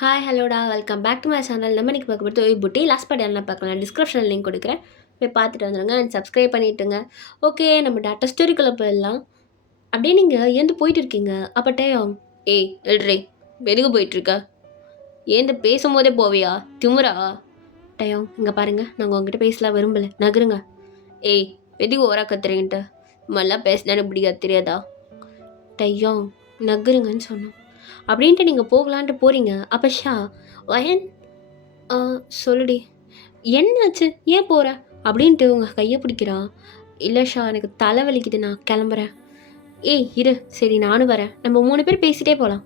Hi ஹலோடா welcome back to my channel. நம்ம இன்றைக்கி பார்க்க போகிறது புட்டி லாஸ்ட் பார்ட் என்ன பார்க்கலாம், டிஸ்கிரிப்ஷனில் லிங்க் கொடுக்குறேன், போய் பார்த்துட்டு வந்துடுங்க அண்ட் சப்ஸ்கிரைப் பண்ணிவிட்டுங்க. ஓகே, நம்ம டேட்டா ஸ்டோரிக்குள்ளே போயிடலாம். அப்படியே நீங்கள் ஏந்து போயிட்டு இருக்கீங்க. அப்போ டேயம் ஏய் எல்ட்ரே எதுக்கு போயிட்டுருக்க? ஏந்து பேசும்போதே போவியா? திமுறா? டயம் இங்கே பாருங்கள், நாங்கள் உங்ககிட்ட பேசலாம் விரும்பலை, நகருங்க. ஏய் எதுக்கு ஓரா கத்துறீன்ட்டு மல்லாம் பேசினானு பிடிக்காது தெரியாதா? டையம் நகருங்கன்னு சொன்னோம். அப்படின்ட்டு நீங்கள் போகலான்ட்டு போகிறீங்க. அப்போ ஷா வயன் சொல்லுடி என்னாச்சு, ஏன் போகிற அப்படின்ட்டு உங்கள் கையை பிடிக்கிறா. இல்லை ஷா, எனக்கு தலை வலிக்குது, நான் கிளம்புறேன். ஏய் இரு, சரி நானும் வரேன், நம்ம 3 பேர் பேசிகிட்டே போகலாம்.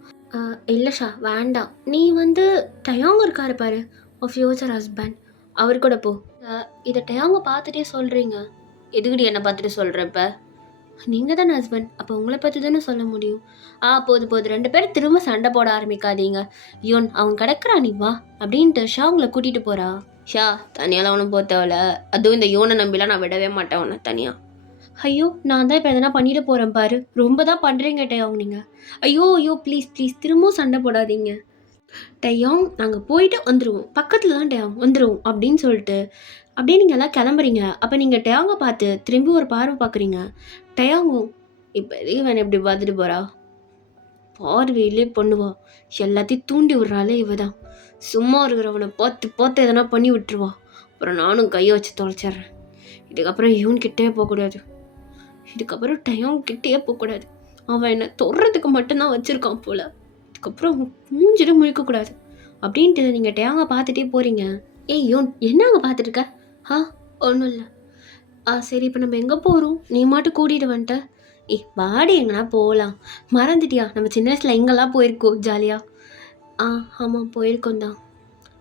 இல்லை ஷா வேண்டாம், நீ வந்து டயாங்க இருக்காரு பாரு, உன் ஃப்யூச்சர் ஹஸ்பண்ட், அவர் கூட போ. இதை டயாங்க பார்த்துட்டே சொல்கிறீங்க. எதுக்குடி என்னை பார்த்துட்டு சொல்கிற? இப்போ நீங்கள் தானே ஹஸ்பண்ட், அப்போ உங்களை பற்றி தானே சொல்ல முடியும். போது 2 பேரும் திரும்ப சண்டை போட ஆரம்பிக்காதீங்க. யோன் அவன் கிடக்குறா, நீ வா அப்படின்ட்டு ஷா உங்களை கூட்டிகிட்டு போகிறா. ஷா தனியாலாம் ஒன்றும் போத்தவல, அதுவும் இந்த யோனை நம்பிலாம் நான் விடவே மாட்டேன் உன்னை தனியாக. ஐயோ நான் தான் இப்போ எதனா பண்ணிட்டு போகிறேன் பாரு, ரொம்ப தான் பண்ணுறீங்க டயாங் நீங்கள். ஐயோ ஐயோ ப்ளீஸ் ப்ளீஸ் திரும்பவும் சண்டை போடாதீங்க டயாங், நாங்கள் போயிட்டு வந்துடுவோம், பக்கத்தில் தான் டயாங் வந்துடுவோம் அப்படின்னு சொல்லிட்டு அப்படியே நீங்கள் எல்லாம் கிளம்புறீங்க. அப்போ நீங்கள் டயாங்கை பார்த்து திரும்பி ஒரு பார்வை பார்க்குறீங்க. டயாங்கும் இப்போ எதுக்கு வேணும் இப்படி பார்த்துட்டு போகிறா? பார்வையிலே பண்ணுவா, எல்லாத்தையும் தூண்டி விடுறாளே இவ தான். சும்மா இருக்கிறவனை பார்த்து பார்த்து எதனா பண்ணி விட்டுருவா. அப்புறம் நானும் கையை வச்சு தொலைச்சிட்றேன். இதுக்கப்புறம் இவன் கிட்டே போகக்கூடாது, இதுக்கப்புறம் டயாங் கிட்டே போகக்கூடாது. அவன் என்னை தொடுறதுக்கு மட்டும்தான் வச்சுருக்கான் போல், இதுக்கப்புறம் மூஞ்சிட்டு முழிக்கக்கூடாது அப்படின்ட்டு நீங்கள் டயாங்கை பார்த்துட்டே போகிறீங்க. ஏய் யோன் என்ன அங்கே பார்த்துட்டுருக்க? ஒன்றும் இல்லை. சரி இப்போ நம்ம எங்கே போகிறோம்? நீ மட்டும் கூட்டிகிட்டு வந்துட்ட. ஏய் வாடி எங்கன்னா போகலாம். மறந்துட்டியா நம்ம சின்ன வயசில் எங்கெல்லாம் போயிருக்கோம் ஜாலியாக? ஆமாம் போயிருக்கோம் தான்.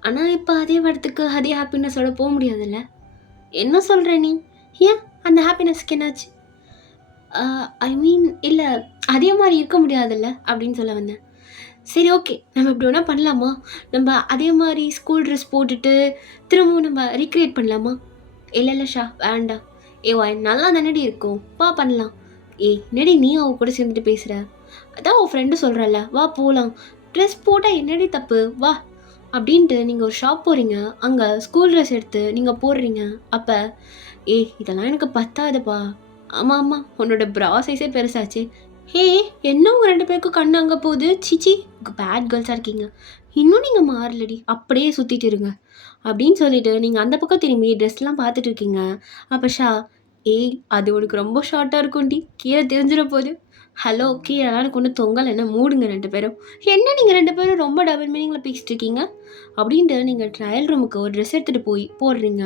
ஆனால் இப்போ அதே இடத்துக்கு அதே ஹாப்பினஸோட போக முடியாதுல்ல. என்ன சொல்கிற நீ? ஏன் அந்த ஹாப்பினஸ்க்கு என்னாச்சு? ஐ மீன் இல்லை, அதே மாதிரி இருக்க முடியாதுல்ல அப்படின்னு சொல்ல வந்தேன். சரி ஓகே, நம்ம இப்படி வேணால் பண்ணலாமா? நம்ம அதே மாதிரி ஸ்கூல் ட்ரெஸ் போட்டுட்டு திரும்பவும் நம்ம ரீக்ரியேட் பண்ணலாமா? இல்லை ஷா வேண்டாம். வாய் நல்லா தானடி இருக்கும், வா பண்ணலாம். என்னடி நீ அவ கூட சேர்ந்துட்டு பேசுகிற? அதான் உன் ஃப்ரெண்டு சொல்கிறல்ல, வா போகலாம். ட்ரெஸ் போட்டால் என்னடி தப்பு, வா அப்படின்ட்டு நீங்கள் ஒரு ஷாப் போகிறீங்க. அங்கே ஸ்கூல் ட்ரெஸ் எடுத்து நீங்கள் போடுறீங்க. அப்போ இதெல்லாம் எனக்கு பத்தாதுப்பா. ஆமாம் உன்னோட ப்ரா சைஸே பெருசாச்சு. என்ன உங்கள் 2 பேருக்கும் கண்ணு அங்கே போகுது? சிச்சி பேட் கேர்ள்ஸாக இருக்கீங்க, இன்னும் நீங்கள் மாறலடி, அப்படியே சுற்றிட்டு இருங்க அப்படின்னு சொல்லிட்டு நீங்கள் அந்த பக்கம் திரும்பி ட்ரெஸ்லாம் பார்த்துட்டு இருக்கீங்க. அப்போ ஷா அது உனக்கு ரொம்ப ஷார்ட்டாக இருக்கும்டி, கீழே தெரிஞ்சிட போகுது. ஹலோ கீழெல்லாம் எனக்கு ஒன்று தொங்கல், என்ன மூடுங்க 2 பேரும். என்ன நீங்கள் 2 பேரும் ரொம்ப டபுள் மீனிங்கில் பேசிட்டு இருக்கீங்க அப்படின்ட்டு நீங்கள் ட்ரையல் ரூமுக்கு ஒரு ட்ரெஸ் எடுத்துகிட்டு போய் போடுறீங்க.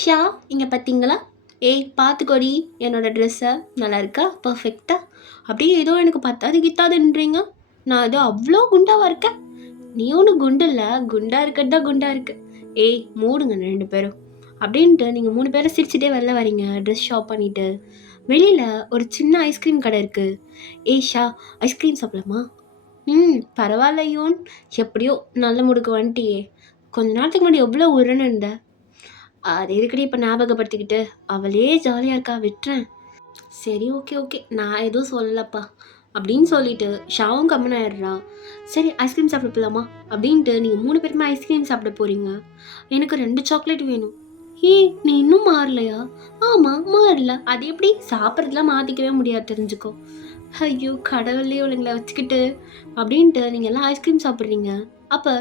ஷா இங்கே பார்த்தீங்களா? பார்த்துக்கோடி என்னோட ட்ரெஸ்ஸை, நல்லா இருக்கா பர்ஃபெக்டாக? அப்படியே ஏதோ எனக்கு பத்தாது கித்தாதுன்றீங்க. நான் ஏதோ அவ்வளோ குண்டாவாக இருக்கேன்? நீ ஒன்றும் குண்டு இல்லை, குண்டாக இருக்கிறது தான் குண்டாக இருக்கு. மூடுங்க 2 பேரும் அப்படின்ட்டு நீங்கள் 3 பேரும் சிரிச்சுட்டே வெளில வரீங்க. ட்ரெஸ் ஷாப் பண்ணிவிட்டு வெளியில் ஒரு சின்ன ஐஸ்கிரீம் கடை இருக்குது. ஷா ஐஸ்கிரீம் சாப்பிடலாமா? பரவாயில்ல யோன், எப்படியோ நல்ல முடுக்கு வந்துட்டியே. கொஞ்ச நேரத்துக்கு முன்னாடி எவ்வளோ உருன்னு இருந்த, அது எதுக்கடி இப்போ ஞாபகப்படுத்திக்கிட்டு? அவளே ஜாலியாக இருக்கா, விட்டுறேன். சரி ஓகே நான் எதுவும் சொல்லலப்பா அப்படின்னு சொல்லிட்டு ஷாவும் கம்மன் ஆயிடுறா. சரி ஐஸ்கிரீம் சாப்பிட போகலாமா அப்படின்ட்டு நீங்கள் 3 பேருமே ஐஸ்கிரீம் சாப்பிட போகிறீங்க. எனக்கு 2 சாக்லேட் வேணும். நீ இன்னும் மாறலையா? ஆமாம் மாறல. அது எப்படி? சாப்பிட்றதுலாம் மாற்றிக்கவே முடியாது தெரிஞ்சுக்கோ. ஐயோ கடவுளே உங்களை வச்சுக்கிட்டு அப்படின்ட்டு நீங்கள் எல்லாம் ஐஸ்கிரீம் சாப்பிட்றீங்க. அப்போ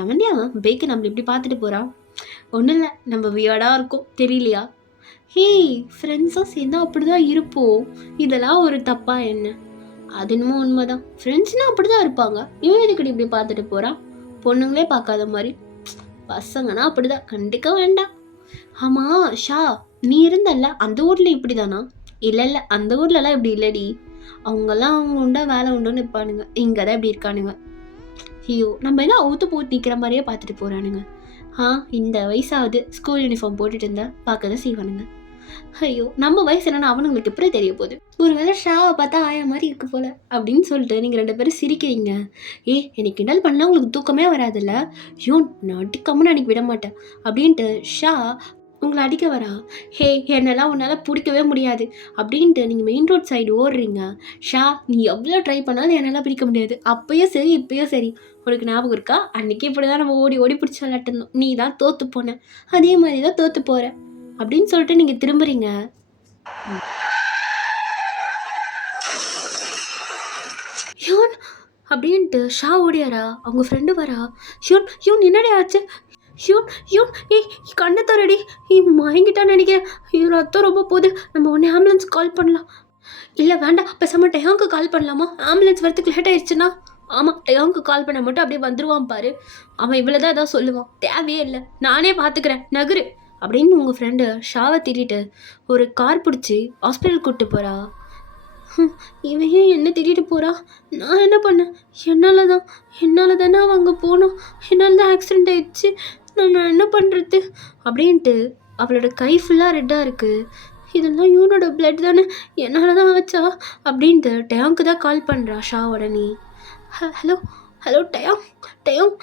எவன்டே அவன் பேக்கு நம்மளை இப்படி பார்த்துட்டு போகிறான்? ஒன்றும் இல்லை, நம்ம வியர்டாக இருக்கும் தெரியலையா? ஃப்ரெண்ட்ஸாக சேர்ந்தா அப்படி தான் இருப்போம், இதெல்லாம் ஒரு தப்பா என்ன? அது என்னமோ உண்மைதான், ஃப்ரெண்ட்ஸ்னால் அப்படி தான் இருப்பாங்க. இவன் எதுக்கடி இப்படி பார்த்துட்டு போகிறான்? பொண்ணுங்களே பார்க்காத மாதிரி, பசங்கன்னா அப்படி தான், கண்டிக்க வேண்டாம். ஆமாம் ஷா, நீ இருந்தல்ல அந்த ஊரில் இப்படி தானா? இல்லை அந்த ஊர்லலாம் இப்படி இல்லடி, அவங்கெல்லாம் அவங்க உண்டா வேலை உண்டுன்னு இருப்பானுங்க, இங்கே தான் இப்படி இருக்கானுங்க. நம்ம எல்லாம் அவுத்து போட்டு நிற்கிற மாதிரியே பார்த்துட்டு போகிறானுங்க. இந்த வயசாவது ஸ்கூல் யூனிஃபார்ம் போட்டுட்டு இருந்தால் பார்க்க தான் செய்வானுங்க. நம்ம வயசு என்னன்னா அவனுங்களுக்கு எப்படி தெரிய போகுது? ஒருவேளை ஷாவை பார்த்தா ஆயா மாதிரி இருக்கு போல அப்படின்னு சொல்லிட்டு நீங்கள் 2 பேரும் சிரிக்கிறீங்க. எனக்கு கிண்டல் பண்ணால் உங்களுக்கு தூக்கமே வராதுல்ல? நான் அடிக்காமனு அன்றைக்கி விட மாட்டேன் அப்படின்ட்டு ஷா உங்களை அடிக்க வரா. ஹே என்னெல்லாம் உன்னால் பிடிக்கவே முடியாது அப்படின்ட்டு நீங்கள் மெயின் ரோட் சைடு ஓடுறீங்க. ஷா நீ எவ்வளோ ட்ரை பண்ணாலும் என்னெல்லாம் பிடிக்க முடியாது. அப்பயும் சரி இப்பயும் சரி. உனக்கு ஞாபகம் இருக்கா? அன்றைக்கி இப்படி தான் நம்ம ஓடி ஓடி பிடிச்சி விளையாட்டுருந்தோம். நீ தான் தோற்று போன, அதே மாதிரி தான் தோற்று போகிற அப்படின்னு சொல்லிட்டு நீங்கள் திரும்புறீங்க. யூன் அப்படின்ட்டு ஷா ஓடியாரா. அவங்க ஃப்ரெண்டு வரா. யூன் யூன் என்னடி ஆச்சு? யூன் யூன் ஏய் கண்ணை தரடி. மயங்கிட்டான்னு நினைக்கிறேன். ஐயோ ரத்தம் ரொம்ப போகுது. நம்ம உடனே ஆம்புலன்ஸ் கால் பண்ணலாம். இல்லை வேண்டாம், பேசாமல் டயாங்க்கு கால் பண்ணலாமா? ஆம்புலன்ஸ் வரத்துக்கு லேட் ஆயிடுச்சுன்னா. ஆமாம், டயாங்க்கு கால் பண்ண மட்டும் அப்படியே வந்துடுவான் பாரு. அவன் இவ்வளோ தான் ஏதாவது சொல்லுவான். தேவையே இல்லை, நானே பார்த்துக்கிறேன், நகரு அப்படின்னு உங்கள் ஃப்ரெண்டு ஷாவை திட்டிட்டு ஒரு கார் பிடிச்சி ஹாஸ்பிட்டல் கூப்பிட்டு போகிறா. இவன் ஏன் என்ன திட்டிட்டு போகிறா? நான் என்ன பண்ணேன்? என்னால் தானே அவன் அங்கே போனோம். என்னால் தான் ஆக்சிடெண்ட் ஆயிடுச்சு. நான் என்ன பண்ணுறது அப்படின்ட்டு அவளோட கை ஃபுல்லாக ரெட்டாக இருக்குது. இதெல்லாம் யூனோட பிளட் தானே, என்னால் தான் வச்சா அப்படின்ட்டு டயாங்க்கு தான் கால் பண்ணுறா ஷா உடனே. Hello hello de Jong de Jong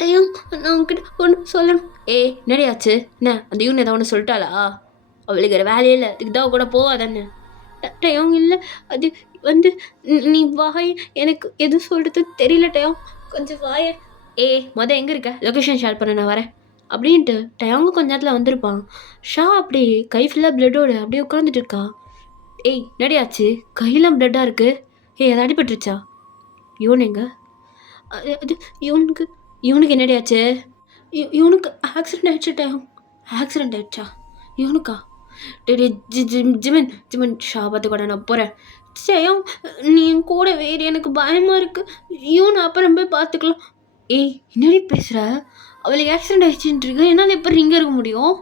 de Jong நான் உங்ககிட்ட ஒன்று சொல்லணும். நிறையாச்சு என்ன? அந்த யூன் ஏதாவது ஒன்று சொல்லிட்டாளா? அவளுக்கு வேலையே இல்லை, இதுக்கு தான் கூட போவாதானே? டயாங் இல்லை, அது வந்து நீ வாய், எனக்கு எதுவும் சொல்கிறது தெரியல டயாங், கொஞ்சம் வாய. எங்கே இருக்க? லொக்கேஷன் ஷேர் பண்ண, நான் வரேன் அப்படின்ட்டு டயாங்கு கொஞ்ச நேரத்தில் வந்திருப்பான். ஷா அப்படி கை ஃபுல்லாக பிளட்டோடு அப்படியே உட்காந்துட்டு இருக்கா. நடியாச்சு, கையெல்லாம் பிளட்டாக இருக்குது. அது அடிபட்டுருச்சா? யூன் எங்க? அது இவனுக்கு என்னடியாச்சு? இவனுக்கு ஆக்சிடெண்ட் ஆயிடுச்சு டயாங். ஆக்சிடெண்ட் ஆயிடுச்சா இவனுக்கா? ஜிமன் ஜிமன் ஷா பார்த்து கூட நான் போகிறேன். டயாங் நீ என் கூட வேறு, எனக்கு பயமாக இருக்குது. இவன் அப்புறம் போய் பார்த்துக்கலாம். என்னடி பேசுகிற? அவளுக்கு ஆக்சிடெண்ட் ஆகிடுச்சுன்னு இருக்கு. என்னால் எப்படி இங்கே இருக்க முடியும்?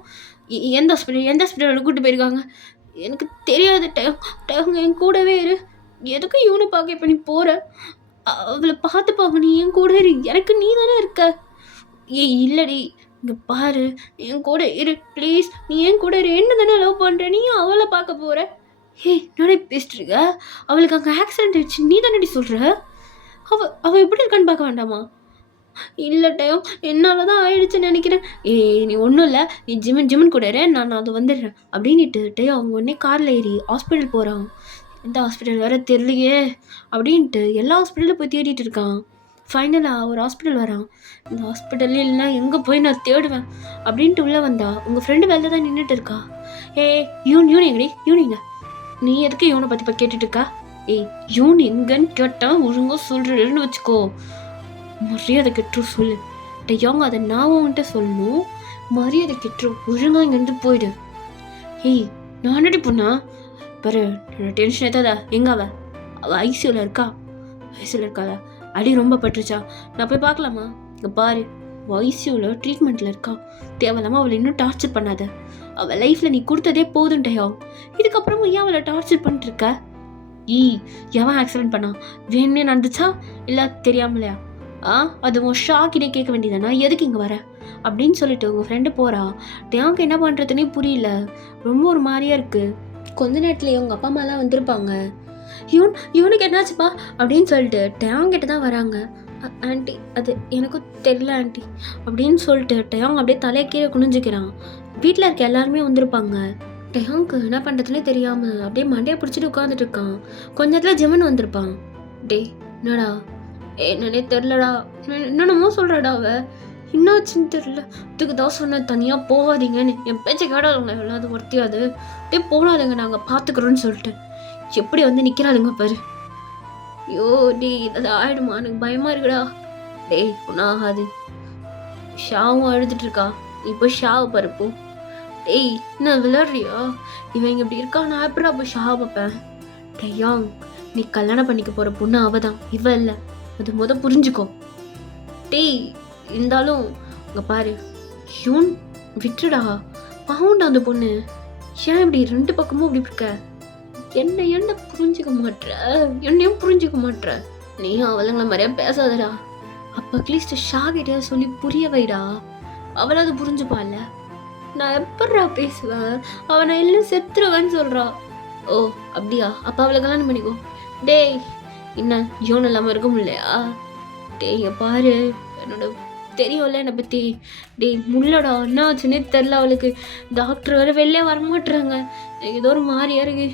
எந்த ஹாஸ்பிட்டலில் கூப்பிட்டு போயிருக்காங்க? எனக்கு தெரியாது டயாங் என் கூடவே இரு. எதுக்கு இவனை பார்க்க இப்போ நீ போகிற? அவளை பார்த்துப்பாங்க, நீ என் கூட இரு. எனக்கு நீ தானே இருக்க. இல்லடி, இங்கே பாரு, என் கூட இரு ப்ளீஸ். நீ என் கூட இரு. என்ன தானே லவ் பண்ணுற, நீ அவளை பார்க்க போகிற. நானே பேசிட்டு இருக்க. அவளுக்கு அங்கே ஆக்சிடெண்ட் ஆயிடுச்சு, நீ தானடி சொல்கிற. அவள் எப்படி இருக்கான்னு பார்க்க வேண்டாமா? இல்லை டயம், என்னால் தான் ஆயிடுச்சுன்னு நினைக்கிறேன். நீ ஒன்றும் இல்லை, நீ ஜிமன் கூட நான் அது வந்துடுறேன் அப்படின்ட்டு டயம் அவங்க உடனே காரில் ஏறி ஹாஸ்பிட்டல் போகிறான். எந்த ஹாஸ்பிட்டல் வேறு தெரியலையே அப்படின்ட்டு எல்லா ஹாஸ்பிட்டலும் போய் தேடிட்டு இருக்கான். ஃபைனலாக ஒரு ஹாஸ்பிட்டல் வரான். இந்த ஹாஸ்பிட்டல்லே இல்லைனா எங்கே போய் நான் தேடுவேன் அப்படின்ட்டு உள்ளே வந்தா உங்கள் ஃப்ரெண்டு வெளில தான் நின்றுட்டு இருக்கா. யூன் எங்கடி? யூன் எங்க? நீ எதுக்கு யூனை பற்றி இப்போ கேட்டுட்டு இருக்கா? யூன் எங்கன்னு கேட்டால் ஒழுங்காக சொல்கிறேன்னு வச்சுக்கோ. மரியாதை கெட்டுரும் சொல்லு டயாங். அதை நான் உன்கிட்ட சொல்லணும். மரியாதை கெட்டுரும், ஒழுங்காக இங்கேருந்து போயிடு. நானடி பொண்ணா பாரு, டென்ஷன் ஏதாதா? எங்க அவள் ஐசியூவில் இருக்காளா? அடி ரொம்ப பட்டுருச்சா? நான் போய் பார்க்கலாமா? இங்கே பாரு, ஐசியூவில் ட்ரீட்மெண்ட்டில் இருக்கா. தேவையில்லாமல் அவளை இன்னும் டார்ச்சர் பண்ணாத. அவள் லைஃப்பில் நீ கொடுத்ததே போதும் டயாங். இதுக்கப்புறமும் ஏன் அவளை டார்ச்சர் பண்ணிட்டுருக்க? எவன் ஆக்சிடென்ட் பண்ணா? வேணுன்னே நடந்துச்சா இல்லை தெரியாமலையா? அது உன் ஷாக்கிட்டே கேட்க வேண்டியதானா? எதுக்கு இங்கே வர அப்படின்னு சொல்லிட்டு உங்கள் ஃப்ரெண்டு போகிறா. டயாங்க்கு என்ன பண்ணுறதுனே புரியல, ரொம்ப ஒரு மாதிரியாக இருக்குது. கொஞ்ச நேரத்துலேயே உங்கள் அப்பா அம்மாலாம் வந்திருப்பாங்க. இவனுக்கு என்னாச்சுப்பா அப்படின்னு சொல்லிட்டு டயாங் கிட்ட தான் வராங்க. ஆண்டி அது எனக்கும் தெரியல ஆண்டி அப்படின்னு சொல்லிட்டு டயாங் அப்படியே தலையை கீழே குனிஞ்சிக்கிறான். வீட்டில் இருக்க எல்லாருமே வந்திருப்பாங்க. டயாங்க்கு என்ன பண்ணுறதுனே தெரியாமல் அப்படியே மண்டையை பிடிச்சிட்டு உட்காந்துட்டு இருக்கான். கொஞ்ச நேரத்தில் ஜிமன் வந்திருப்பான். என்னடா? என்னன்னே தெரிலடா, என்னென்னமோ சொல்கிறாடா அவ. என்னாச்சுன்னு தெரில. இதுக்கு தான் சொன்ன தனியாக போகாதீங்கன்னு. என் பேச்சை கேடாதுங்க எல்லாரும் ஒருத்தியாது. போனாதுங்க, நாங்கள் பார்த்துக்குறோன்னு சொல்லிட்டு எப்படி வந்து நிற்கிறாளுங்க பாரு. இதை ஆயிடுமா? எனக்கு பயமாக இருக்குடா. ஒன்றும் ஆகாது. ஷாவும் அழுதுட்டு இருக்கா. இப்போ ஷாவை பருப்போ. என்ன விளையாடுறியா? இவங்க இப்படி இருக்கா, நான் எப்படா அப்போ ஷாவை பார்ப்பேன்? டயாங் நீ கல்யாணம் பண்ணிக்க போகிற பொண்ணு அவதான், இவ இல்லை. அது புரிஞ்சுக்கோ. இருந்தாலும் இங்கே பாரு, யூன் விட்டுடா, பாவண்டா அந்த பொண்ணு. ஏன் இப்படி ரெண்டு பக்கமும் இப்படி இருக்க? என்ன புரிஞ்சுக்க மாட்ற? என்னையும் புரிஞ்சுக்க மாட்ற. நீயும் அவளுங்களை மாதிரியா பேசாதடா. அப்போ அட்லீஸ்ட் ஷா கிட்டே சொல்லி புரிய வைடா, அவளாவது புரிஞ்சுப்பான்ல. நான் எப்படா பேசுவேன்? அவனை எல்லாம் செத்துருவேன்னு சொல்கிறா. அப்படியா? அப்போ அவளை கல்யாணம் பண்ணிக்கோ. என்ன யோன் இல்லாமல் இருக்க முடியலையா? பாரு, என்னோட தெரியும்ல என்னை பற்றி. டேய் முள்ளடா என்ன ஆச்சுன்னே தெரில அவளுக்கு. டாக்டர் வேறு வெளிலே வரமாட்டுறாங்க. ஏதோ ஒரு மாதிரியா இருக்கு.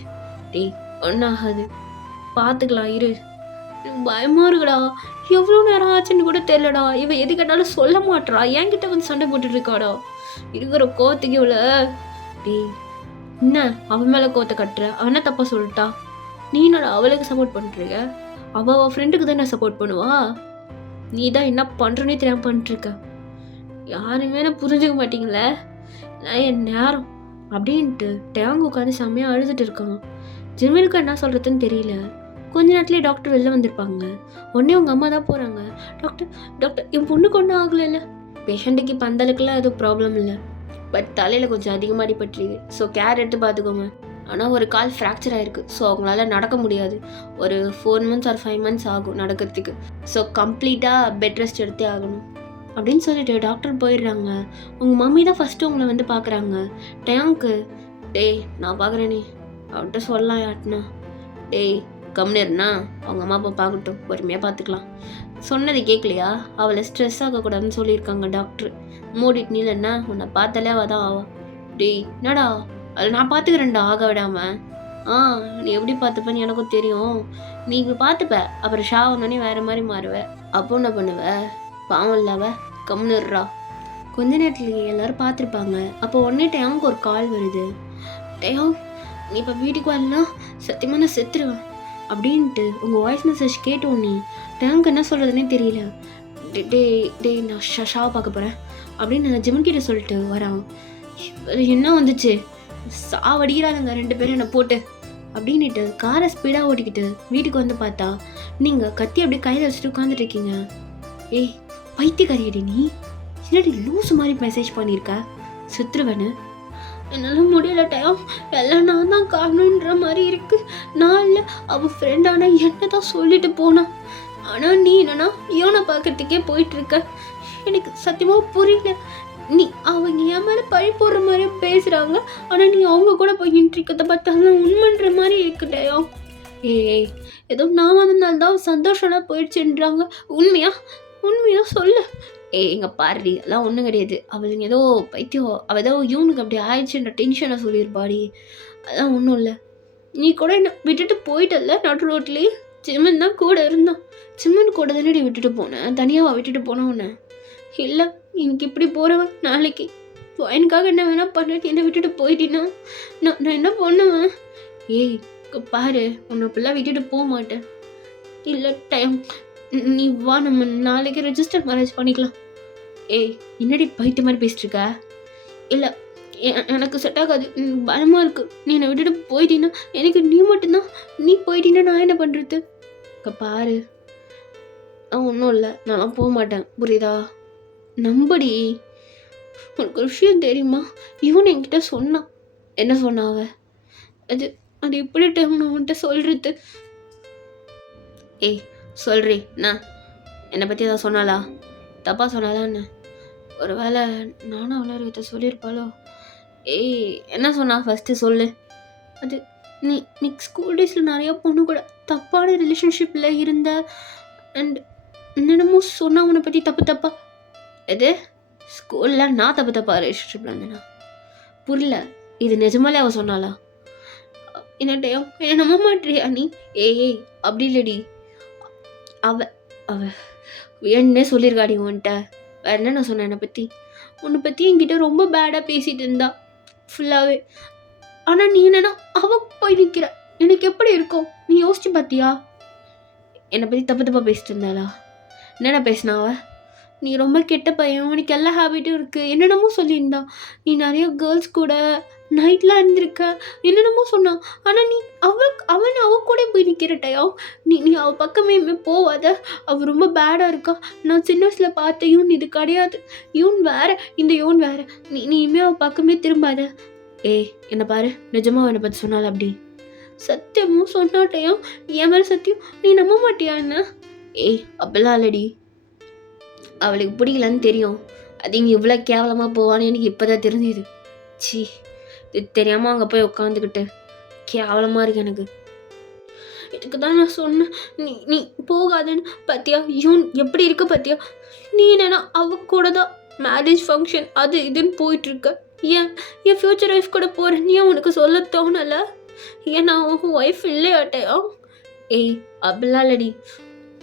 டேய் ஒன்றாகாது, பார்த்துக்கலாம் இரு. எனக்கு பயமாக இருக்குடா. எவ்வளோ நேரம் ஆச்சுன்னு கூட தெரிலடா. இவன் எது கேட்டாலும் சொல்ல மாட்றா. என்கிட்ட வந்து சண்டை போட்டுட்டு இருக்காடா. இருக்கிற கோவத்துக்கு இவ்வளோ. டேய் என்ன அவன் மேலே கோவத்தை கட்டுற? அவன் என்ன தப்பாக சொல்லிட்டா? நீ என்னடா அவளுக்கு சப்போர்ட் பண்ணிட்டுருக்க? அவள் ஃப்ரெண்டுக்கு தானே சப்போர்ட் பண்ணுவா. நீ தான் என்ன பண்ணுறனே தெரியாமல் பண்ணிட்டுருக்க. யாருமே நான் புரிஞ்சுக்க மாட்டீங்களே. நான் என் நேரம் அப்படின்ட்டு டேங்கு உட்காந்து செம்மையாக அழுதுட்டு இருக்கான். ஜிமினுக்கு என்ன சொல்கிறதுன்னு தெரியல. கொஞ்ச நேரத்துலேயே டாக்டர் வெளில வந்திருப்பாங்க. உடனே உங்கள் அம்மா தான் போகிறாங்க. டாக்டர் டாக்டர் என் பொண்ணுக்கு ஒன்றும் ஆகலைல்ல. பேஷண்ட்டுக்கு இப்போ அந்தளவுக்குலாம் எதுவும் ப்ராப்ளம் இல்லை. பட் தலையில் கொஞ்சம் அதிகமாக அடிபட்டுருக்கு. ஸோ கேர் எடுத்து பார்த்துக்கோங்க. ஆனால் ஒரு கால் ஃப்ராக்சர் ஆகிருக்கு. ஸோ அவங்களால நடக்க முடியாது. ஒரு 4 months or 5 months ஆகும் நடக்கிறதுக்கு. ஸோ கம்ப்ளீட்டாக பெட் ரெஸ்ட் எடுத்தே ஆகணும் அப்படின்னு சொல்லிட்டு டாக்டர் போயிடுறாங்க. உங்கள் மம்மி தான் ஃபஸ்ட்டு உங்களை வந்து பார்க்குறாங்க. டேங்க்கு டேய் நான் பார்க்குறேனே அவன்கிட்ட சொல்லலாம் யாட்டினா. டேய் கம்னர்னா அவங்க அம்மா அப்பா பார்க்கட்டும், பொறுமையாக பார்த்துக்கலாம். சொன்னது கேட்கலையா? அவளை ஸ்ட்ரெஸ் ஆகக்கூடாதுன்னு சொல்லியிருக்காங்க டாக்டர். மூடிட்டு நீலன்னா உன்னை பார்த்தாலே அவள் தான் ஆவா. டேய் என்னடா அதில் நான் பார்த்துக்கிறேன்டா ஆக விடாமல். நீ எப்படி பார்த்துப்பேன்னு எனக்கும் தெரியும். நீ இப்போ பார்த்துப்ப, அப்புறம் ஷா வந்தோடனே வேறு மாதிரி மாறுவ. அப்போ என்ன பண்ணுவ? பாவம் இல்லாவ கம்னுறா. கொஞ்ச நேரத்துலேயே எல்லோரும் பார்த்துருப்பாங்க. அப்போ உடனே டேங்க்கு ஒரு கால் வருது. டேம் நீ இப்போ வீட்டுக்கு வரலாம் சத்தியமாக நான் செத்துருவேன் அப்படின்ட்டு உங்கள் வாய்ஸ் மெசேஜ் கேட்டோன்னே டேங்க் என்ன சொல்கிறதுனே தெரியல. டே நான் ஷாவை பார்க்க போகிறேன் அப்படின்னு நான் ஜிமன் கிட்ட சொல்லிட்டு வரான். என்ன வந்துச்சு? சாவடிக்கிறானுங்க 2 பேரும் என்னை போட்டு அப்படின்ட்டு காரை ஸ்பீடாக ஓட்டிக்கிட்டு வீட்டுக்கு வந்து பார்த்தா நீங்கள் கத்தி அப்படியே கையில் வச்சுட்டு உட்காந்துட்டு இருக்கீங்க. ஏய் பைத்தியக்காரியடி நீ, என்னடி லூஸ் மாதிரி மெசேஜ் பண்ணியிருக்க? சுத்துருவேன்னு என்னால் முடியல டைம். எல்லாம் நான் தான் காரணன்ற மாதிரி இருக்கு. நான் இல்லை அவள் ஃப்ரெண்டானா என்ன தான் சொல்லிட்டு போனான். ஆனால் நீ என்னன்னா யோனை பார்க்கறதுக்கே போயிட்டுருக்க. எனக்கு சத்தியமாக புரியல. நீ அவங்க என் மேலே பழி போடுற மாதிரியே பேசுகிறாங்க. ஆனால் நீ அவங்க கூட போய் இன்ட்ரிக்கத்தை பார்த்தாலும் உண்மைன்ற மாதிரி இருக்குடையோ. ஏய் ஏதோ நான் வந்ததுனால்தான் சந்தோஷம்லாம் போயிடுச்சுன்றாங்க. உண்மையா சொல்லு. எங்க பாருடி அதெல்லாம் ஒன்றும் கிடையாது. அவளுங்க ஏதோ பைத்தியம், அவள் ஏதோ யூனுக்கு அப்படி ஆயிடுச்சுன்ற டென்ஷனை சொல்லியிருப்பாடி. அதெல்லாம் ஒன்றும் இல்லை. நீ கூட என்ன விட்டுட்டு போயிட்டல நடு ரோட்லேயே. சிம்மன் தான் கூட இருந்தான். சிம்மன் கூட தானே விட்டுட்டு போனேன். தனியாக விட்டுட்டு போனேன் உன்னை. இல்லை இன்னைக்கு இப்படி போகிறவன் நாளைக்கு எனக்காக என்ன வேணால் பண்ண என்னை விட்டுட்டு போயிட்டீன்னா நான் என்ன பண்ணுவேன்? ஏய் பாரு உன்னை இப்பெல்லாம் விட்டுட்டு போக மாட்டேன். இல்லை டைம் நீ வா நம்ம நாளைக்கு ரெஜிஸ்டர் மேரேஜ் பண்ணிக்கலாம். ஏய் என்னடி பைத்திய மாதிரி பேசிட்டு இருக்க? இல்லை எனக்கு செட் ஆகாது, பயமாக இருக்குது. நீ என்னை விட்டுட்டு போயிட்டீன்னா எனக்கு நீ மட்டும்தான். நீ போயிட்டீன்னா நான் என்ன பண்ணுறது? பாரு ஒன்றும் இல்லை, நான்லாம் போக மாட்டேன் புரியுதா? நம்படி. உனக்கு ஒரு விஷயம் தெரியுமா? இவன் என்கிட்ட சொன்னான். என்ன சொன்னாவ? அது எப்படி டைம் நான் உன்கிட்ட சொல்கிறது? ஏய் சொல்றி நான் என்னை பற்றி ஏதாவது சொன்னாலா? தப்பாக சொன்னாலா என்ன? ஒரு வேளை நானும் அவ்வளோ சொல்லியிருப்பாளோ? ஏய் என்ன சொன்னா ஃபஸ்ட்டு சொல்லு. அது நீ ஸ்கூல் டேஸில் நிறையா பொண்ணு கூட தப்பான ரிலேஷன்ஷிப்பில் இருந்த அண்ட் என்னென்னமோ சொன்னா உன்னை பற்றி தப்பா. எது ஸ்கூலில் நான் தப்பா ரிலேஷன்ஷிப்பில் இருந்தேனா? புரியல. இது நிஜமாலே அவள் சொன்னாலா? என்னட்டையும் என்ன நம்ப மாட்டியா நீ? ஏய் அப்படி இல்லடி. அவ என்னே சொல்லியிருக்காடி உன்கிட்ட. வேற என்ன நான் சொன்னேன் உன்னை பற்றி என்கிட்ட ரொம்ப பேடாக பேசிகிட்டு இருந்தா ஃபுல்லாகவே. ஆனால் நீ என்னன்னா அவ போய் நிற்கிற. எனக்கு எப்படி இருக்கும் நீ யோசிச்சு பார்த்தியா? என்னை பற்றி தப்பாக பேசிட்டு இருந்தாளா? என்னென்ன பேசினா அவ? நீ ரொம்ப கெட்ட பையன், உனக்கு எல்லா ஹேபிட்டும் இருக்குது, என்னென்னமோ சொல்லியிருந்தா. நீ நிறைய கேர்ள்ஸ் கூட நைட்லாம் இருந்திருக்க, என்னென்னமோ சொன்னான். ஆனால் நீ அவ கூட போய் நிற்கிறட்டையா? நீ அவள் பக்கமே போவாத. அவள் ரொம்ப பேடாக இருக்கா. நான் சின்ன வயசில் பார்த்த யூன் இது கிடையாது. யூன் வேறு, இந்த யூன் வேறு. நீ இனிமேல் அவள் பக்கமே திரும்பாத. ஏய் என்னை பாரு, நிஜமாக என்னை பற்றி சொன்னால அப்படி? சத்தியமும் சொன்னாட்டையா? என் மேலே சத்தியம் நீ நம்ப மாட்டியா என்ன? ஏய் அப்படிலாம் இல்லடி. அவளுக்கு பிடிக்கலன்னு தெரியும். அது இங்கே இவ்வளோ கேவலமாக போவான்னு எனக்கு இப்போ தான் தெரிஞ்சுது. சி இது தெரியாமல் அங்கே போய் உட்காந்துக்கிட்டு கேவலமாக இருக்கு எனக்கு. இதுக்கு தான் நான் சொன்னேன், நீ நீ போகாதன்னு. பார்த்தியா யூன் எப்படி இருக்க பார்த்தியா? நீ என்னன்னா அவ கூட தான் மேரேஜ் ஃபங்க்ஷன் அது இதுன்னு போயிட்டுருக்க. ஏன் என் ஃப்யூச்சர் ஒய்ஃப் கூட போகிறேன், நீ உனக்கு சொல்ல தோணலை? ஏன் நான் உன் ஒய்ஃப் இல்லையாட்டையா? ஏய் அப்படிலாம் இல்லடி,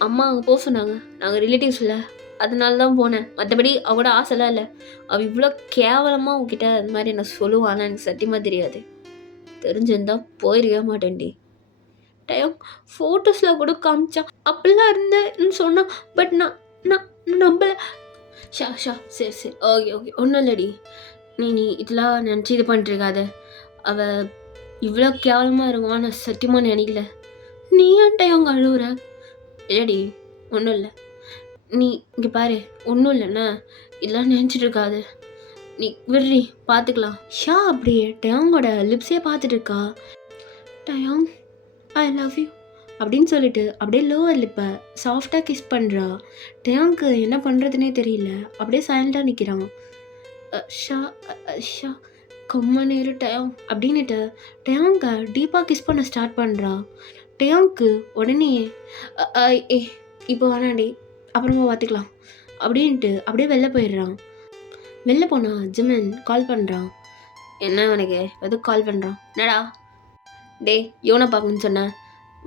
அம்மா அங்கே போக சொன்னாங்க, நாங்கள் ரிலேட்டிவ்ஸ் இல்லை, அதனால தான் போனேன். மற்றபடி அவளோட ஆசைலாம் இல்லை. அவள் இவ்வளோ கேவலமாக உங்ககிட்ட அது மாதிரி என்ன சொல்லுவான்னு எனக்கு சத்தியமாக தெரியாது. தெரிஞ்சிருந்தா போயிருக்கவே மாட்டேன்டி. டைம் ஃபோட்டோஸில் கூட காமிச்சா அப்படிலாம் இருந்தேன்னு சொன்னான். பட் நான் நான் நம்பலை. ஷா சரி ஓகே ஒன்றும் இல்லடி, நீ இதெல்லாம் நினச்சி இது பண்ணிட்டுருக்காத. அவள் இவ்வளோ கேவலமாக இருக்குமா நான் சத்தியமாக நினைக்கல. நீ ஏன்ட்ட அவங்க அழுவுற? இல்லடி ஒன்றும் இல்லை, நீ இங்கே பாரு, ஒன்றும் இல்லைண்ணா, இதெல்லாம் நினச்சிட்டு இருக்காது, நீ விடுறி பார்த்துக்கலாம். ஷா அப்படியே டயாங்கோட லிப்ஸே பார்த்துட்டு இருக்கா. டயாங் ஐ லவ் யூ அப்படின்னு சொல்லிட்டு அப்படியே லோவர் லிப்பை சாஃப்டாக கிஸ் பண்ணுறா. டயாங்க்கு என்ன பண்ணுறதுனே தெரியல, அப்படியே சைலண்டாக நிற்கிறான். ஷா ஷா கொம்ம நேரம் டயாங் அப்படின்னுட்டு டயாங்க டீப்பாக கிஸ் பண்ண ஸ்டார்ட் பண்ணுறா. டயாங்க்கு உடனே ஏ இப்போ வேணாண்டி, அப்புறமா பார்த்துக்கலாம் அப்படின்ட்டு அப்படியே வெளில போயிடுறான். வெளில போனால் ஜிமன் கால் பண்ணுறான். என்ன உனக்கு எதுக்கு கால் பண்ணுறான்? என்னடா டே யோனை பார்க்கணுன்னு சொன்னேன்,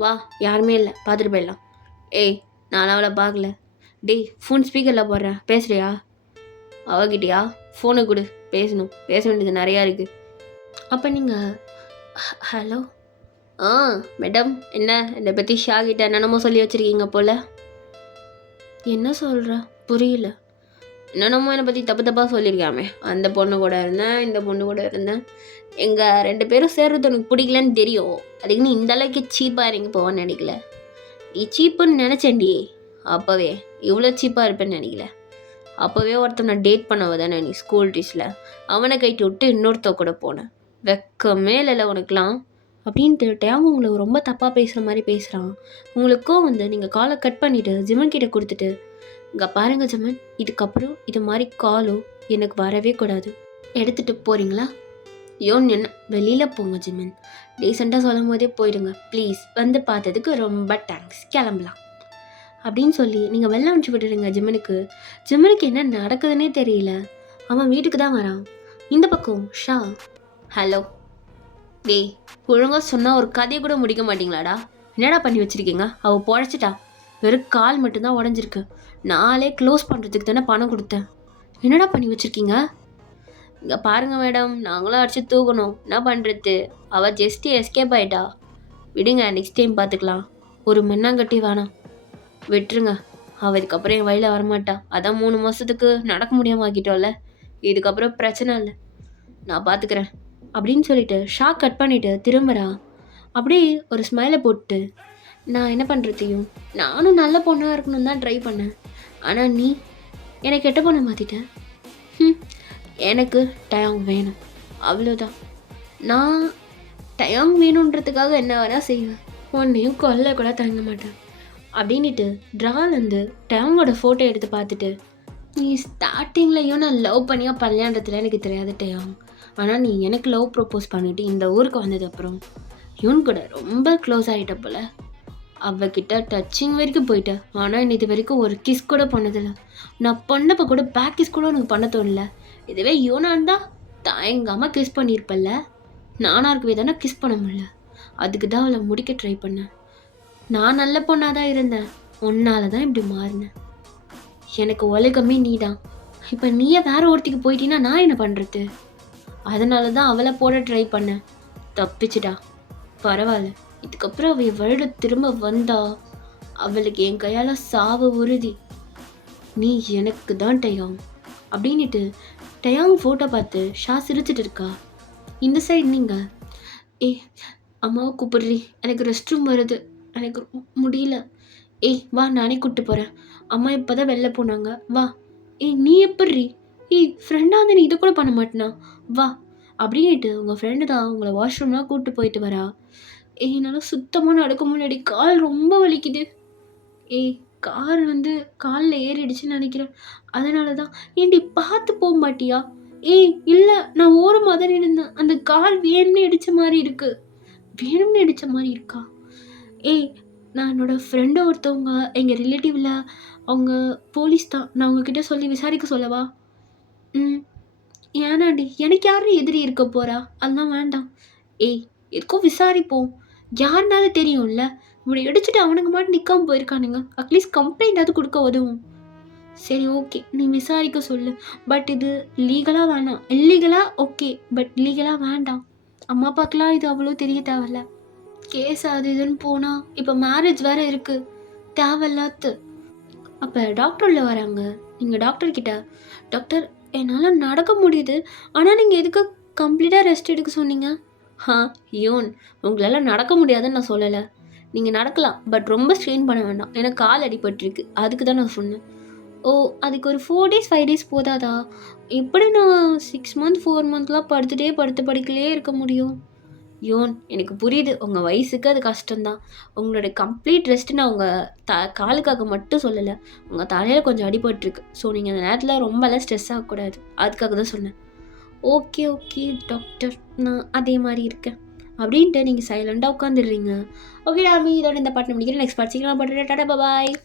வா யாருமே இல்லை பார்த்துட்டு போயிடலாம். ஏய் நான் அவளை பார்க்கல. டேய் ஃபோன் ஸ்பீக்கரில் போடுறேன், பேசுகிறியா? அவகிட்டியா? ஃபோனை கொடு, பேசணும், பேச வேண்டியது நிறையா இருக்குது. அப்போ நீங்கள் ஹலோ மேடம், என்ன என்னை பற்றி ஷா கிட்ட என்னென்னமோ சொல்லி வச்சுருக்கீங்க போல். என்ன சொல்கிற புரியல? என்னென்னமோ என்னை பற்றி தப்பாக சொல்லியிருக்காமே, அந்த பொண்ணு கூட இருந்தேன், இந்த பொண்ணு கூட இருந்தேன், எங்கள் 2 பேரும் சேர்றது உனக்கு பிடிக்கலன்னு தெரியும், அதுக்கு நீ இந்த அளவுக்கு சீப்பாக இறங்கி போவான்னு நினைக்கல. நீ சீப்புன்னு நினச்சேன்டி, அப்போவே இவ்வளோ சீப்பாக இருப்பேன்னு நினைக்கல. அப்போவே ஒருத்தனை டேட் பண்ணவ தானே நீ ஸ்கூல் டீஸில், அவனை கைட்டு விட்டு இன்னொருத்த கூட போனேன், வெக்கமே இல்லை உனக்குலாம் அப்படின்ட்டு டயாங் உங்களுக்கு ரொம்ப தப்பாக பேசுகிற மாதிரி பேசுகிறான். உங்களுக்கும் நீங்கள் காலை கட் பண்ணிவிட்டு ஜிமன் கிட்டே கொடுத்துட்டு, இங்கே பாருங்கள் ஜிமன், இதுக்கப்புறம் இது மாதிரி காலோ எனக்கு வரவே கூடாது, எடுத்துகிட்டு போகிறீங்களா? யோன் என்ன வெளியில் போங்க ஜிமன், ரீசெண்டாக சொல்லும் போதே போயிடுங்க ப்ளீஸ், வந்து பார்த்ததுக்கு ரொம்ப தேங்க்ஸ், கிளம்பலாம் அப்படின்னு சொல்லி நீங்கள் வெளில அனுப்பிச்சி விட்டுடுங்க ஜிமனுக்கு. ஜிமனுக்கு என்ன நடக்குதுன்னே தெரியல, அவன் வீட்டுக்கு தான் வரான். இந்த பக்கம் ஷா, ஹலோ டேய் ஒழுங்காக சொன்னால் ஒரு கதையை கூட முடிக்க மாட்டிங்களாடா, என்னடா பண்ணி வச்சுருக்கீங்க? அவள் பொழைச்சிட்டா, வெறும் கால் மட்டும்தான் உடஞ்சிருக்கு, நாளே க்ளோஸ் பண்ணுறதுக்கு தானே பணம் கொடுத்தேன், என்னடா பண்ணி வச்சுருக்கீங்க? இங்கே பாருங்கள் மேடம், நாங்களும் அடிச்சு தூக்கணும், என்ன பண்ணுறது, அவள் ஜஸ்ட்டு எஸ்கேப் ஆகிட்டா, விடுங்க நெக்ஸ்ட் டைம் பார்த்துக்கலாம், ஒரு மண்ணாங்கட்டி வேணாம், விட்டுருங்க, அவள் இதுக்கப்புறம் என் வழியில் வரமாட்டா, அதான் 3 மாதத்துக்கு நடக்க முடியாமல் ஆக்கிட்டோம்ல, இதுக்கப்புறம் பிரச்சனை இல்லை, நான் பார்த்துக்கிறேன் அப்படின்னு சொல்லிட்டு ஷா கட் பண்ணிவிட்டு திரும்புகிறா. அப்படியே ஒரு ஸ்மைலை போட்டு, நான் என்ன பண்ணுறதையும், நானும் நல்ல பொண்ணாக இருக்கணும்னு தான் ட்ரை பண்ணேன், ஆனால் நீ என்னை கெட்ட பொண்ணை மாற்றிட்டேன். எனக்கு டயாங் வேணும், அவ்வளோதான், நான் டயாங் வேணுன்றதுக்காக என்ன வேணால் செய்வேன், உன்னையும் கொல்ல கூட தங்க மாட்டேன் அப்படின்ட்டு ட்ராலேருந்து டயாங்கோட ஃபோட்டோ எடுத்து பார்த்துட்டு, நீ ஸ்டார்டிங்லையும் நான் லவ் பண்ணியா பண்ணலான்றதுல எனக்கு தெரியாது டயாங், ஆனால் நீ எனக்கு லவ் ப்ரப்போஸ் பண்ணிவிட்டு இந்த ஊருக்கு வந்ததுக்கப்புறம் இவன் கூட ரொம்ப க்ளோஸ் ஆகிட்ட போல், அவகிட்ட டச்சிங் வரைக்கும் போயிட்டேன், ஆனால் இன்னும் இது வரைக்கும் ஒரு கிஸ் கூட பண்ணதில்லை, நான் பண்ணப்போ கூட பேக் கிஸ் கூட உனக்கு பண்ண தோணல, இதுவே யோனா இருந்தால் தயங்காமல் கிஸ் பண்ணியிருப்பல்ல, நானாக இருக்கவே தானே கிஸ் பண்ண முடியல, அதுக்கு தான் அவளை முடிக்க ட்ரை பண்ணேன், நான் நல்ல பொண்ணாக தான் இருந்தேன், உன்னால தான் இப்படி மாறினேன், எனக்கு உலகமே நீ தான், இப்போ நீயே வேற ஒருத்திக்கு போயிட்டீன்னா நான் என்ன பண்ணுறது, அதனால தான் அவளை போட ட்ரை பண்ணேன், தப்பிச்சிட்டா, பரவாயில்ல, இதுக்கப்புறம் அவள் வருட திரும்ப வந்தா அவளுக்கு என் கையால் சாவு உறுதி, நீ எனக்கு தான் டயாங் அப்படின்ட்டு டயாங் ஃபோட்டோ பார்த்து ஷா சிரிச்சிட்டு இருக்கா. இந்த சைடு நீங்கள், அம்மாவை கூப்பிடுறி, எனக்கு ரெஸ்ட் ரூம் வருது, எனக்கு முடியல, வா நானே கூப்பிட்டு போகிறேன், அம்மா இப்போ தான் வெளில போனாங்க, வா, நீ எப்பட்றி, ஃப்ரெண்டாக வந்து நீ இதை கூட பண்ண மாட்டேனா, வா அப்படின்ட்டு உங்கள் ஃப்ரெண்டு தான் உங்களை வாஷ்ரூம்லாம் கூப்பிட்டு போயிட்டு வரா. என்னால் சுத்தமாக நடக்க முன்னாடி கால் ரொம்ப வலிக்குது, கார் காலில் ஏறிடுச்சுன்னு நினைக்கிறேன், அதனால தான், ஏன்டி பார்த்து போக மாட்டியா? இல்லை நான் ஓரமாக தான் இருந்தேன், அந்த கால் வேணும்னு இடித்த மாதிரி இருக்குது, வேணும்னு இடித்த மாதிரி இருக்கா, ஏய், நான் என்னோட ஃப்ரெண்டு ஒருத்தவங்க எங்கள் ரிலேட்டிவ்ல அவங்க போலீஸ் தான். நான் உங்ககிட்ட சொல்லி விசாரிக்க சொல்லவா? ம். ஏனாண்டி? எனக்கு யாரு எதிரி இருக்க போறா? அதெல்லாம் வேண்டாம். ஏய், எதுக்கும் விசாரிப்போம். யாருனாவது தெரியும்ல. இவன இடிச்சுட்டு அவனுங்க பாட்டுக்கு நிக்காம போயிருக்கானுங்க. அட்லீஸ்ட் கம்ப்ளைண்டாவது குடுக்க உதவும். சரி ஓகே. நீ விசாரிக்க சொல்லு. பட் இது லீகலா வேணாம். இல்லீகலா ஓகே. பட் லீகலா வேண்டாம். அம்மா அப்பாக்குலாம் இது அவ்வளோ தெரிய தேவையில்ல. கேஸ் அது இதுன்னு போனா, இப்ப மேரேஜ் வேற இருக்கு. தேவையில்லாத்து. அப்ப டாக்டர் உள்ள வராங்க. நீங்க டாக்டர் கிட்ட, "டாக்டர் என்னால நடக்க முடியுது. ஆனா நீங்க எதுக்கு கம்ப்ளீட்டா ரெஸ்ட் எடுக்க சொன்னீங்க?" "ஹா யோன், உங்களால நடக்க முடியாதுன்னு நான் சொல்லல. நீங்க நடக்கலாம். பட் ரொம்ப ஸ்ட்ரெயின் பண்ண வேண்டாம். ஏன்னா கால் அடிபட்டுருக்கு. அதுக்கு தான் நான் சொன்னேன்." "ஓ! அதுக்கு ஒரு 4 டேஸ், 5 டேஸ் போதாதா? எப்படி நான் 6 மந்த், 4 மந்த்லாம் படுத்த படுக்கையிலேயே இருக்க முடியும்?" யோன், எனக்கு புரியுது. உங்க வயசுக்கு அது கஷ்டம் தான். உங்களோட கம்ப்ளீட் ரெஸ்ட் நான் உங்க காலுக்காக மட்டும் சொல்லல. உங்க தலையில கொஞ்சம் அடிபட்டுருக்கு. ஸோ நீங்க அந்த நேரத்தில ரொம்பலாம் ஸ்ட்ரெஸ் ஆகக்கூடாது. அதுக்காக தான் சொன்னேன். Okay, okay doctor. நான் அதே மாரி இருக்கேன். அப்படின்ட்டு நீங்க சைலண்டா உட்காந்துடுறீங்க. ஓகே டார்லிங், இதோட இந்த பார்ட் முடிக்கிறேன். நெக்ஸ்ட் பார்ட் சீக்கிரமா போட்டுறேன். டாடா, பாய்.